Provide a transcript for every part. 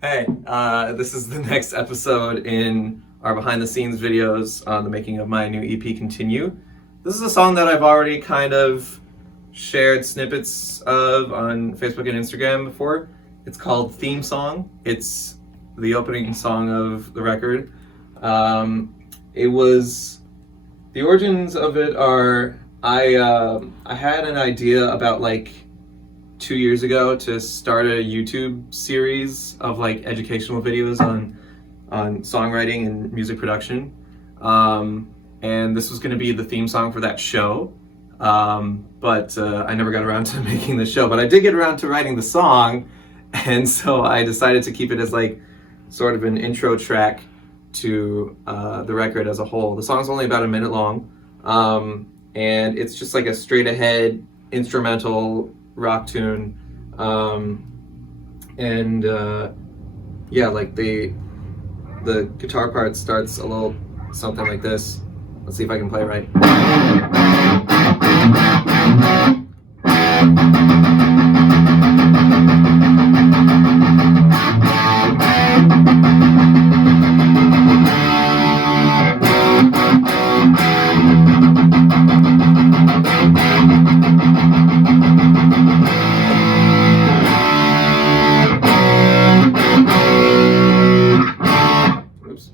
Hey, this is the next episode in our behind the scenes videos on the making of my new EP, Continue. This is a song that I've already kind of shared snippets of on Facebook and Instagram before. It's called Theme Song. It's the opening song of the record. The origins of it are, I had an idea about like 2 years ago to start a YouTube series of like educational videos on songwriting and music production. And this was going to be the theme song for that show. But I never got around to making the show, but I did get around to writing the song. And so I decided to keep it as like sort of an intro track to the record as a whole. The song's only about a minute long. And it's just like a straight ahead instrumental rock tune. Yeah, like the guitar part starts a little something like this. Let's see if I can play it right. Oops.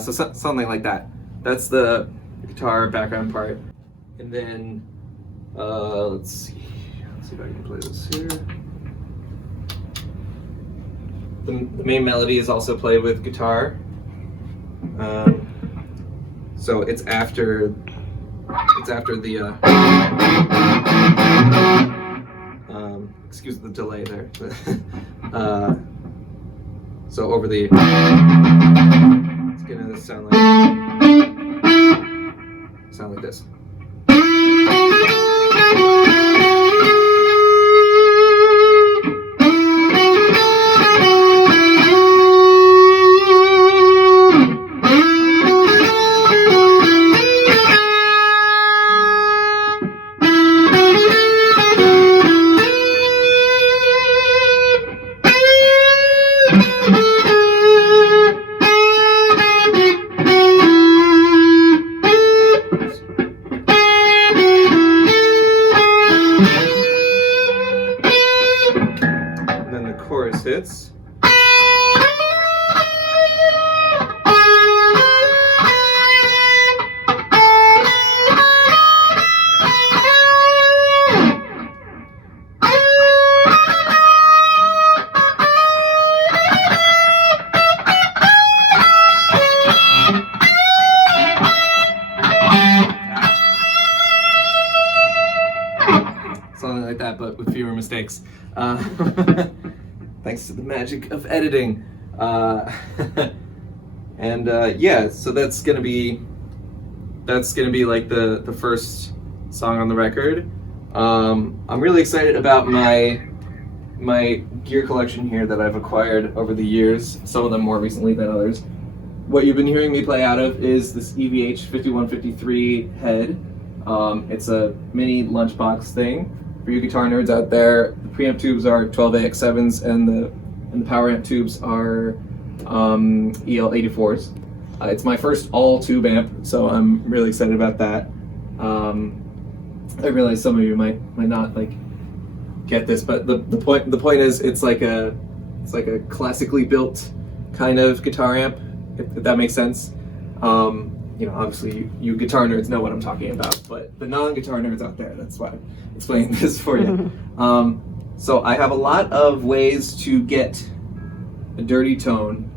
So something like that. That's the guitar background part. And then, let's see if I can play this here. The main melody is also played with guitar. So it's after the, excuse the delay there. So over the, it's gonna sound like this. Chorus hits. Something like that, but with fewer mistakes. Thanks to the magic of editing. Yeah, so that's gonna be like the first song on the record. I'm really excited about my gear collection here that I've acquired over the years, some of them more recently than others. What you've been hearing me play out of is this EVH 5153 head. It's a mini lunchbox thing. For you guitar nerds out there, the preamp tubes are 12AX7s and the power amp tubes are EL84s. It's my first all tube amp, so I'm really excited about that. I realize some of you might not like get this, but the point is it's like a classically built kind of guitar amp, if that makes sense. You know, obviously you guitar nerds know what I'm talking about, but the non-guitar nerds out there, that's why I'm explaining this for you. So I have a lot of ways to get a dirty tone.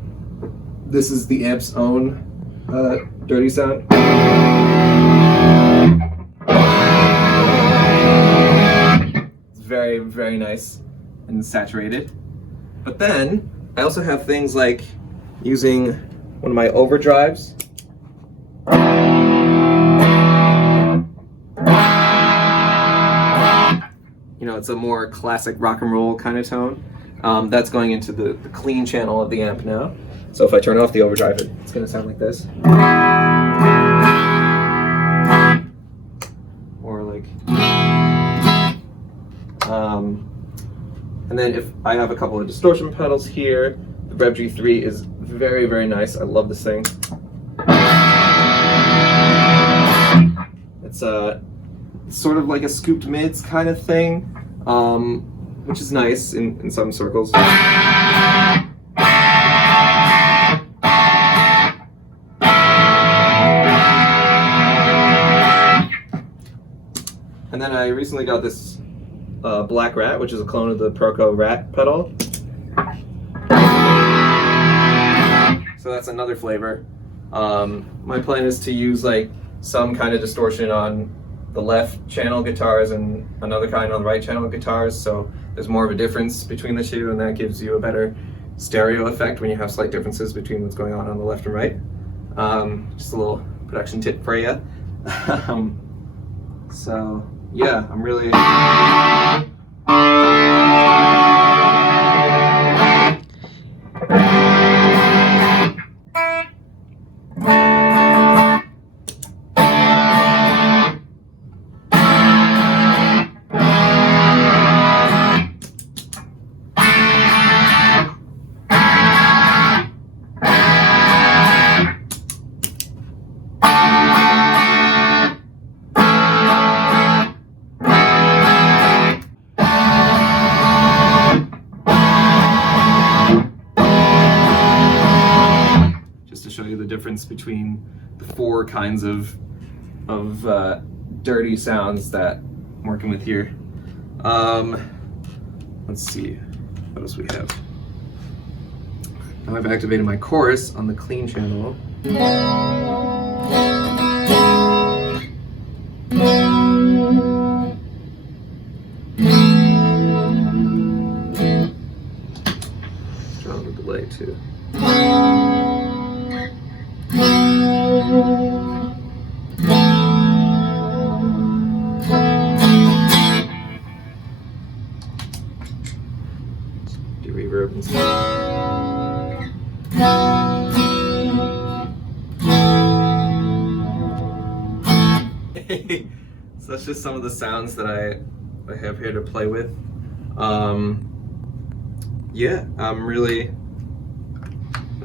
This is the amp's own dirty sound. It's very, very nice and saturated. But then I also have things like using one of my overdrives. You know, it's a more classic rock and roll kind of tone. That's going into the clean channel of the amp now. So if I turn off the overdrive, it's going to sound like this. Or like... and then if I have a couple of distortion pedals here, the Rev G3 is very, very nice. I love this thing. It's sort of like a scooped mids kind of thing, which is nice in some circles. And then I recently got this Black Rat, which is a clone of the Proco Rat pedal. So that's another flavor. My plan is to use like some kind of distortion on the left channel guitars and another kind on the right channel guitars, so there's more of a difference between the two, and that gives you a better stereo effect when you have slight differences between what's going on the left and right. Just a little production tip for you. So yeah, I'm really... to show you the difference between the four kinds of dirty sounds that I'm working with here. Let's see, what else we have? Now I've activated my chorus on the clean channel. Strong delay too. Do reverb and stuff. So that's just some of the sounds that I have here to play with. Yeah, I'm really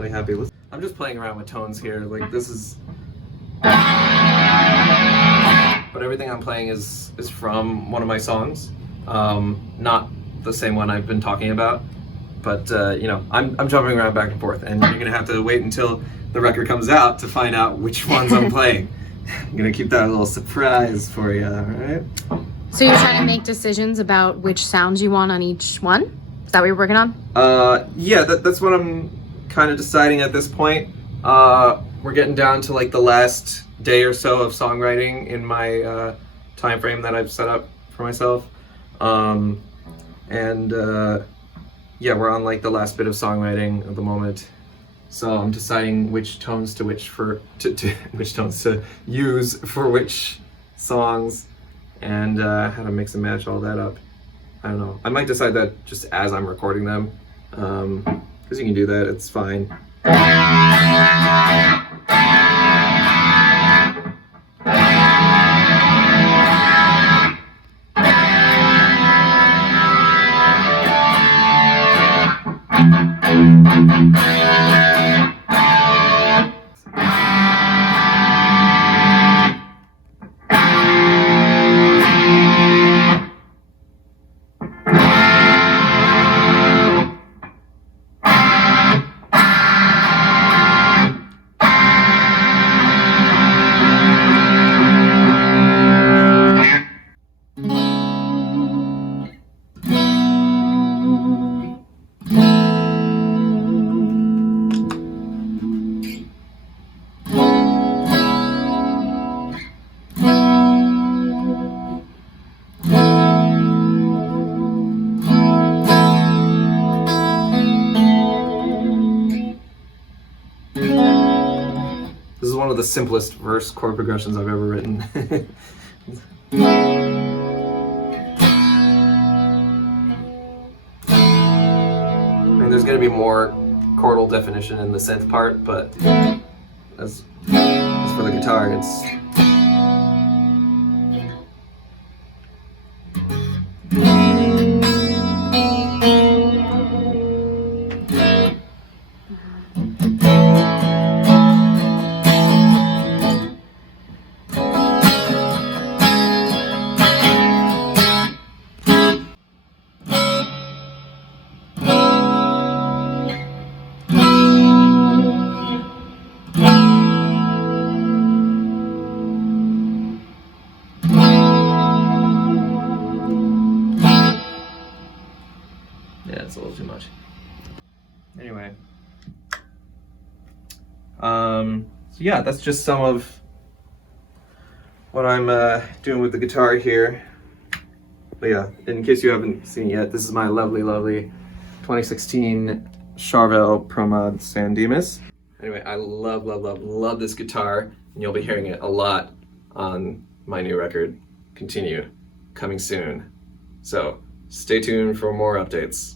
happy with. I'm just playing around with tones here. Like this is, but everything I'm playing is from one of my songs, not the same one I've been talking about. But you know, I'm jumping around back and forth, and you're gonna have to wait until the record comes out to find out which ones I'm playing. I'm gonna keep that a little surprise for you, all right? So you're trying to make decisions about which sounds you want on each one? Is that what you're working on? Yeah, that's what I'm kind of deciding at this point. We're getting down to like the last day or so of songwriting in my time frame that I've set up for myself. Yeah, we're on like the last bit of songwriting at the moment. So I'm deciding which tones to which tones to use for which songs, and how to mix and match all that up. I don't know. I might decide that just as I'm recording them, because you can do that. It's fine. one of the simplest verse chord progressions I've ever written. I mean, there's going to be more chordal definition in the synth part, but as for the guitar, it's... Yeah, it's a little too much. Anyway. So yeah, that's just some of what I'm doing with the guitar here. But yeah, in case you haven't seen it yet, this is my lovely, lovely 2016 Charvel Pro Mod San Dimas. Anyway, I love, love, love, love this guitar, and you'll be hearing it a lot on my new record, Continue, coming soon. So stay tuned for more updates.